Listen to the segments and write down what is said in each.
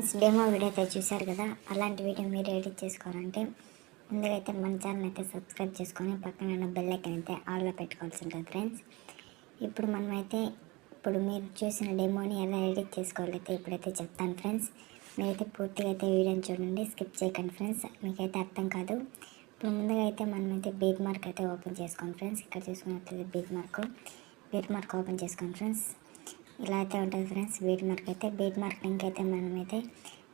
Friends demo video అయితే చూశారు కదా, అలాంటి వీడియో మీరు ఎడిట్ చేసుకోవాలంటే ముందుగా అయితే మన ఛానల్ అయితే సబ్స్క్రైబ్ చేసుకొని పక్కన ఉన్న బెల్ ఐకాన్ అయితే ఆన్లో పెట్టుకోవాల్సి ఉంటుంది ఫ్రెండ్స్. ఇప్పుడు మీరు చూసిన డెమోని ఎలా ఎడిట్ చేసుకోవాలైతే ఇప్పుడైతే చెప్తాను ఫ్రెండ్స్. మీరైతే పూర్తిగా అయితే వీడియోని చూడండి, స్కిప్ చేయకండి ఫ్రెండ్స్, మీకైతే అర్థం కాదు. ఇప్పుడు ముందుగా అయితే మనమైతే బీట్ మార్క్ అయితే ఓపెన్ చేసుకోండి ఫ్రెండ్స్. ఇక్కడ చూసుకున్నట్లయితే బీట్ మార్క్ ఓపెన్ చేసుకోండి ఫ్రెండ్స్. ఇలా అయితే ఉంటుంది ఫ్రెండ్స్ బీట్ మార్క్ లింక్ అయితే మనమైతే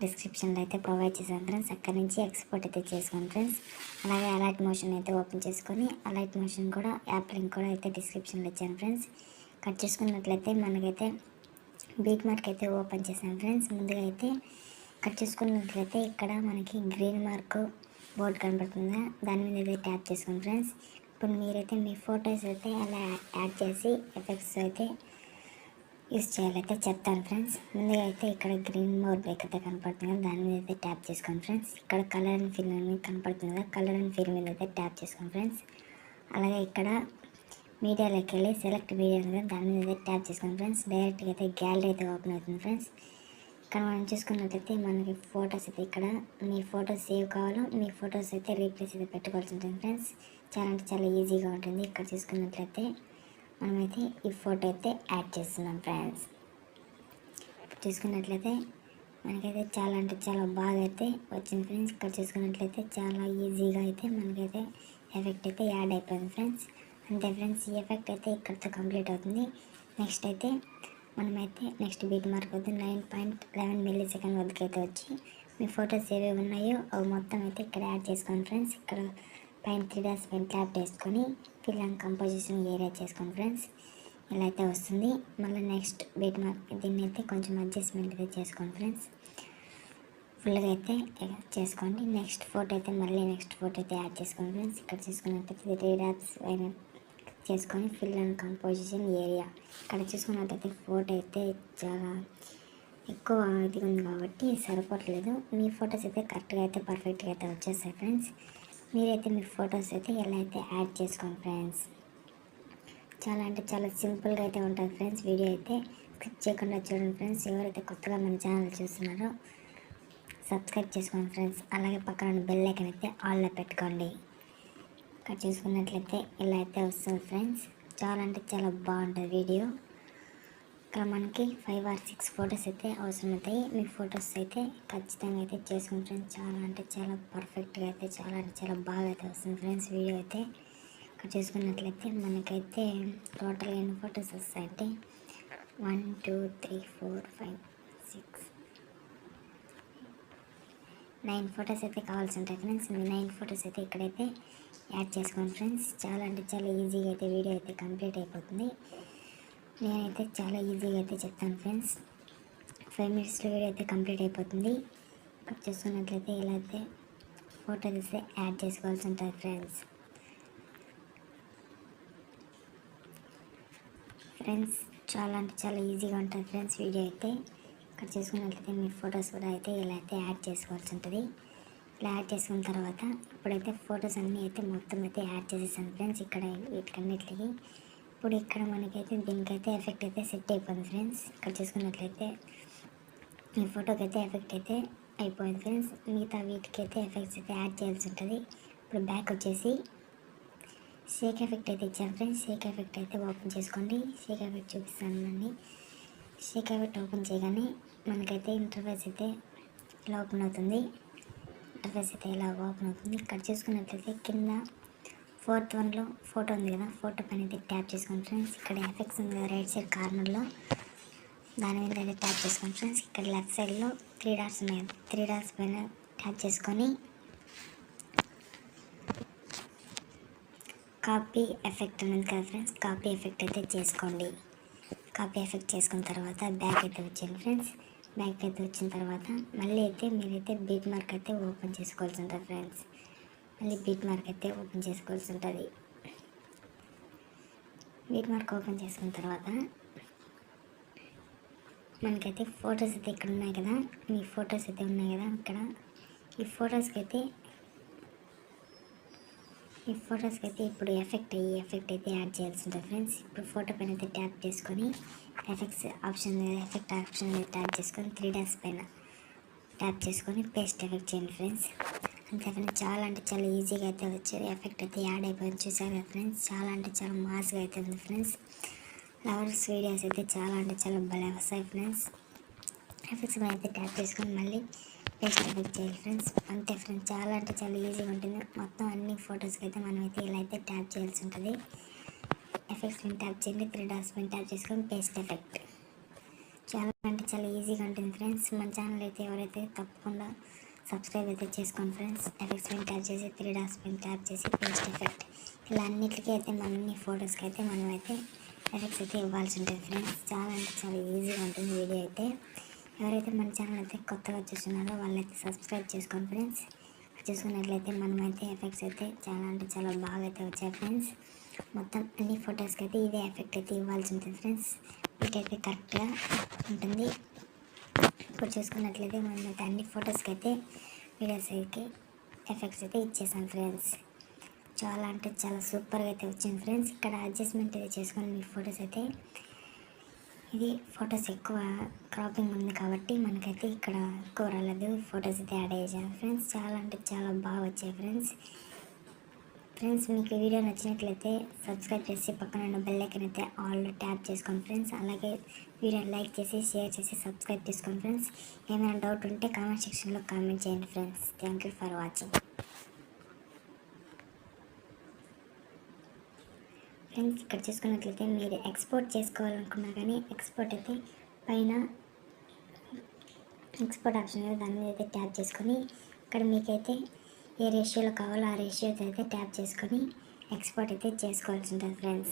డిస్క్రిప్షన్లో అయితే ప్రొవైడ్ చేసాం ఫ్రెండ్స్. అక్కడ నుంచి ఎక్స్పోర్ట్ అయితే చేసుకోండి ఫ్రెండ్స్. అలాగే అలైట్ మోషన్ అయితే ఓపెన్ చేసుకొని అలైట్ మోషన్ కూడా యాప్ లింక్ కూడా అయితే డిస్క్రిప్షన్లో ఇచ్చాను ఫ్రెండ్స్. కట్ చేసుకున్నట్లయితే మనకైతే బీట్ మార్క్ అయితే ఓపెన్ చేసాను ఫ్రెండ్స్. ముందుగా అయితే కట్ చేసుకున్నట్లయితే ఇక్కడ మనకి గ్రీన్ మార్క్ బోర్డు కనబడుతుందా, దాని మీద అయితే ట్యాప్ చేసుకోండి ఫ్రెండ్స్. ఇప్పుడు మీరైతే మీ ఫొటోస్ అయితే అలా యాడ్ చేసి ఎఫెక్ట్స్ అయితే యూస్ చేయాలైతే చెప్తాను ఫ్రెండ్స్. ముందుగా అయితే ఇక్కడ గ్రీన్ మోడ్ బ్రేక్ అయితే కనపడుతుంది కదా, దాని మీద అయితే ట్యాప్ చేసుకోండి ఫ్రెండ్స్. ఇక్కడ కలర్ అండ్ ఫిల్ అనేది కనపడుతుంది కదా, కలర్ అండ్ ఫిల్ మీద అయితే ట్యాప్ చేసుకోండి ఫ్రెండ్స్. అలాగే ఇక్కడ మీడియాలోకి వెళ్ళి సెలెక్ట్ మీడియా కదా, దాని మీద అయితే ట్యాప్ చేసుకోండి ఫ్రెండ్స్. డైరెక్ట్గా అయితే గ్యాలరీ అయితే ఓపెన్ అవుతుంది ఫ్రెండ్స్. ఇక్కడ మనం చూసుకున్నట్లయితే మనకి ఫొటోస్ అయితే ఇక్కడ మీ ఫొటోస్ సేవ్ కావాలో మీ ఫొటోస్ అయితే రీప్లేస్ అయితే పెట్టుకోవాల్సి ఉంటుంది ఫ్రెండ్స్. చాలా అంటే చాలా ఈజీగా ఉంటుంది. ఇక్కడ చూసుకున్నట్లయితే మనమైతే ఈ ఫోటో అయితే యాడ్ చేస్తున్నాం ఫ్రెండ్స్. చూసుకున్నట్లయితే మనకైతే చాలా అంటే చాలా బాగా అయితే వచ్చింది ఫ్రెండ్స్. ఇక్కడ చూసుకున్నట్లయితే చాలా ఈజీగా అయితే మనకైతే ఎఫెక్ట్ అయితే యాడ్ అయిపోయింది ఫ్రెండ్స్. అంతే ఫ్రెండ్స్, ఈ ఎఫెక్ట్ అయితే ఇక్కడితో కంప్లీట్ అవుతుంది. నెక్స్ట్ బీట్ మార్క్ వద్ద 9.11 millisecond వద్దకు అయితే వచ్చి మీ ఫొటోస్ ఏవేవి ఉన్నాయో అవి మొత్తం అయితే ఇక్కడ యాడ్ చేసుకోండి ఫ్రెండ్స్. ఇక్కడ పైన 3 dots పైన ట్యాప్ చేసుకొని ఫిల్ అండ్ కంపోజిషన్ ఏరియా చేసుకోండి ఫ్రెండ్స్. ఇలా అయితే వస్తుంది. మళ్ళీ నెక్స్ట్ బీట్ మార్క్ దీన్ని అయితే కొంచెం అడ్జస్ట్మెంట్ అయితే చేసుకోండి ఫ్రెండ్స్. ఫుల్గా అయితే చేసుకోండి. నెక్స్ట్ ఫోటో అయితే యాడ్ చేసుకోండి ఫ్రెండ్స్. ఇక్కడ చూసుకున్నట్లయితే 3 dots పైన చేసుకొని ఫిల్ అండ్ కంపోజిషన్ ఏరియా ఇక్కడ చూసుకున్నట్లయితే ఫోటో అయితే చాలా ఎక్కువ ఇది ఉంది కాబట్టి సరిపోవట్లేదు. మీ ఫొటోస్ అయితే కరెక్ట్గా అయితే పర్ఫెక్ట్గా అయితే వచ్చేస్తాయి ఫ్రెండ్స్. మీరైతే మీ ఫొటోస్ అయితే ఎలా అయితే యాడ్ చేసుకోండి ఫ్రెండ్స్. చాలా అంటే చాలా సింపుల్గా అయితే ఉంటుంది ఫ్రెండ్స్. వీడియో అయితే స్కిప్ చేయకుండా చూడండి ఫ్రెండ్స్. ఎవరైతే కొత్తగా మన ఛానల్ చూస్తున్నారో సబ్స్క్రైబ్ చేసుకోండి ఫ్రెండ్స్. అలాగే పక్కన బెల్ ఐకాన్ అయితే ఆన్లో పెట్టుకోండి. ఇక్కడ చూసుకున్నట్లయితే ఇలా అయితే వస్తుంది ఫ్రెండ్స్. చాలా అంటే చాలా బాగుంటుంది వీడియో. ఇక్కడ మనకి 5 or 6 ఫొటోస్ అయితే అవసరం అవుతాయి. మీ ఫొటోస్ అయితే ఖచ్చితంగా అయితే చేసుకుని ఫ్రెండ్స్. చాలా అంటే చాలా పర్ఫెక్ట్గా అయితే చాలా అంటే చాలా బాగా అయితే వస్తుంది ఫ్రెండ్స్ వీడియో అయితే. ఇక్కడ చూసుకున్నట్లయితే మనకైతే టోటల్ ఎన్ని ఫొటోస్ వస్తాయంటే 1 2 3 4 5 6 9 ఫొటోస్ అయితే కావాల్సి ఉంటాయి ఫ్రెండ్స్. మీ 9 ఫొటోస్ అయితే ఇక్కడైతే యాడ్ చేసుకోండి ఫ్రెండ్స్. చాలా అంటే చాలా ఈజీగా అయితే వీడియో అయితే కంప్లీట్ అయిపోతుంది. నేనైతే చాలా ఈజీగా అయితే చెప్తాను ఫ్రెండ్స్. 5 minutesలో వీడియో అయితే కంప్లీట్ అయిపోతుంది. ఇక్కడ చూసుకున్నట్లయితే ఇలా అయితే ఫోటోస్ అయితే యాడ్ చేసుకోవాల్సి ఉంటుంది ఫ్రెండ్స్. చాలా అంటే చాలా ఈజీగా ఉంటుంది ఫ్రెండ్స్ వీడియో అయితే. ఇక్కడ చూసుకున్నట్లయితే మీ ఫొటోస్ కూడా అయితే ఇలా అయితే యాడ్ చేసుకోవాల్సి ఉంటుంది. ఇలా యాడ్ చేసుకున్న తర్వాత ఇప్పుడైతే ఫొటోస్ అన్నీ అయితే మొత్తం అయితే యాడ్ చేసేసాను ఫ్రెండ్స్. ఇక్కడ వీటికన్నిటికి ఇప్పుడు ఇక్కడ మనకైతే దీనికైతే ఎఫెక్ట్ అయితే సెట్ అయిపోయింది ఫ్రెండ్స్. ఇక్కడ చూసుకున్నట్లయితే ఈ ఫోటోకి అయితే ఎఫెక్ట్ అయితే అయిపోయింది ఫ్రెండ్స్. మిగతా వీటికైతే ఎఫెక్ట్స్ అయితే యాడ్ చేయాల్సి ఉంటుంది. ఇప్పుడు బ్యాక్ వచ్చేసి షేక్ ఎఫెక్ట్ అయితే ఇచ్చాను ఫ్రెండ్స్. షేక్ ఎఫెక్ట్ అయితే ఓపెన్ చేసుకోండి. షేక్ ఎఫెక్ట్ చూపిస్తాను అండి. షేక్ ఎఫెక్ట్ ఓపెన్ చేయగానే మనకైతే ఇంటర్ఫేస్ అయితే ఇలా ఓపెన్ అవుతుంది. ఇక్కడ చూసుకున్నట్లయితే కింద 4th oneలో ఫోటో ఉంది కదా, ఫోటో పైన అయితే ట్యాప్ చేసుకోండి ఫ్రెండ్స్. ఇక్కడ ఎఫెక్ట్స్ ఉంది కదా రైట్ సైడ్ కార్నర్లో, దాని మీద అయితే ట్యాప్ చేసుకోండి ఫ్రెండ్స్. ఇక్కడ లెఫ్ట్ సైడ్లో 3 dots ఉన్నాయి. 3 dots పైన ట్యాప్ చేసుకొని కాపీ ఎఫెక్ట్ ఉంది కదా ఫ్రెండ్స్, కాపీ ఎఫెక్ట్ అయితే చేసుకోండి. కాపీ ఎఫెక్ట్ చేసుకున్న తర్వాత బ్యాక్ అయితే వచ్చేయండి ఫ్రెండ్స్. బ్యాక్ అయితే వచ్చిన తర్వాత మళ్ళీ అయితే మీరైతే బీట్ మార్క్ అయితే ఓపెన్ చేసుకోవాల్సి ఉంటుంది ఫ్రెండ్స్. బీట్ మార్క్ ఓపెన్ చేసుకున్న తర్వాత మనకైతే ఫొటోస్ అయితే ఇక్కడ ఉన్నాయి కదా, మీ ఫొటోస్ అయితే ఉన్నాయి కదా ఇక్కడ. ఈ ఫొటోస్కి అయితే ఇప్పుడు ఎఫెక్ట్ అయితే యాడ్ చేయాల్సి ఉంటుంది ఫ్రెండ్స్. ఇప్పుడు ఫోటో పైన అయితే ట్యాప్ చేసుకొని ఎఫెక్ట్ ఆప్షన్ మీద ట్యాప్ చేసుకొని 3 dots పైన ట్యాప్ చేసుకొని పేస్ట్ ఎఫెక్ట్ చేయండి ఫ్రెండ్స్. అంతే ఫ్రెండ్స్, చాలా అంటే చాలా ఈజీగా అయితే వచ్చేది. ఎఫెక్ట్ అయితే యాడ్ అయిపోయింది చూసారు కదా ఫ్రెండ్స్. చాలా అంటే చాలా మాస్గా అయితే ఉంది ఫ్రెండ్స్. లవర్స్ వీడియోస్ అయితే చాలా అంటే చాలా భలే వస్తాయి ఫ్రెండ్స్. ఎఫెక్ట్స్ మీద అయితే ట్యాప్ చేసుకొని మళ్ళీ పేస్ట్ ఎఫెక్ట్ చేయాలి ఫ్రెండ్స్. అంతే ఫ్రెండ్స్, చాలా అంటే చాలా ఈజీగా ఉంటుంది. మొత్తం అన్ని ఫొటోస్కి అయితే మనం అయితే ఇలా అయితే ట్యాప్ చేయాల్సి ఉంటుంది. ఎఫెక్ట్స్ మీద ట్యాప్ చేయండి, 3 డాట్స్ మీద ట్యాప్ చేసుకొని పేస్ట్ ఎఫెక్ట్. చాలా అంటే చాలా ఈజీగా ఉంటుంది ఫ్రెండ్స్. మన ఛానల్ అయితే ఎవరైతే తప్పకుండా సబ్స్క్రైబ్ అయితే చేసుకోండి ఫ్రెండ్స్. ఎఫెక్ట్స్ మీద ట్యాప్ చేసి 3 డాట్స్ మీద ట్యాప్ చేసి పేస్ట్ ఎఫెక్ట్. ఇలా అన్నిటికీ అయితే మన అన్ని ఫొటోస్కి అయితే మనం అయితే ఎఫెక్ట్స్ అయితే ఇవ్వాల్సి ఉంటుంది ఫ్రెండ్స్. చాలా అంటే చాలా ఈజీగా ఉంటుంది వీడియో అయితే. ఎవరైతే మన ఛానల్ అయితే కొత్తగా చూస్తున్నారో వాళ్ళైతే సబ్స్క్రైబ్ చేసుకోండి ఫ్రెండ్స్. చూసుకున్నట్లయితే మనమైతే ఎఫెక్ట్స్ అయితే చాలా అంటే చాలా బాగా అయితే వచ్చాయి ఫ్రెండ్స్. మొత్తం అన్ని ఫొటోస్కి అయితే ఇదే ఎఫెక్ట్ అయితే ఇవ్వాల్సి ఉంటుంది ఫ్రెండ్స్. వీటైతే కరెక్ట్గా ఉంటుంది. ఇప్పుడు చూసుకున్నట్లయితే మనమైతే అన్ని ఫొటోస్కి అయితే వీడియోస్కి ఎఫెక్ట్స్ అయితే ఇచ్చేసాం ఫ్రెండ్స్. చాలా అంటే చాలా సూపర్గా అయితే వచ్చింది ఫ్రెండ్స్. ఇక్కడ అడ్జస్ట్మెంట్ అయితే చేసుకొని మీ ఫొటోస్ అయితే ఇది ఫొటోస్ ఎక్కువ క్రాపింగ్ ఉంది కాబట్టి మనకైతే ఇక్కడ ఎక్కువ రాలేదు. ఫొటోస్ అయితే యాడ్ అయ్యాయి ఫ్రెండ్స్. చాలా అంటే చాలా బాగా వచ్చాయి ఫ్రెండ్స్. మీకు వీడియో నచ్చినట్లయితే సబ్స్క్రైబ్ చేసి పక్కన ఉన్న బెల్ ఐకాన్ అయితే ఆల్ ట్యాప్ చేసుకోండి ఫ్రెండ్స్. అలాగే వీడియోని లైక్ చేసి షేర్ చేసి సబ్స్క్రైబ్ చేసుకోండి ఫ్రెండ్స్. ఏమైనా డౌట్ ఉంటే కామెంట్ సెక్షన్లో కామెంట్ చేయండి friends. Thank you for watching friends. ఇక్కడ చూసుకున్నట్లయితే మీరు ఎక్స్పోర్ట్ చేసుకోవాలనుకున్నా కానీ ఎక్స్పోర్ట్ అయితే పైన ఎక్స్పోర్ట్ ఆప్షన్ మీద దాని మీద అయితే ట్యాప్ చేసుకొని ఇక్కడ మీకైతే ఏ రేషియోలో కావాలో ఆ రేషియోతో అయితే ట్యాప్ చేసుకొని ఎక్స్పోర్ట్ అయితే చేసుకోవాల్సి ఉంటుంది ఫ్రెండ్స్.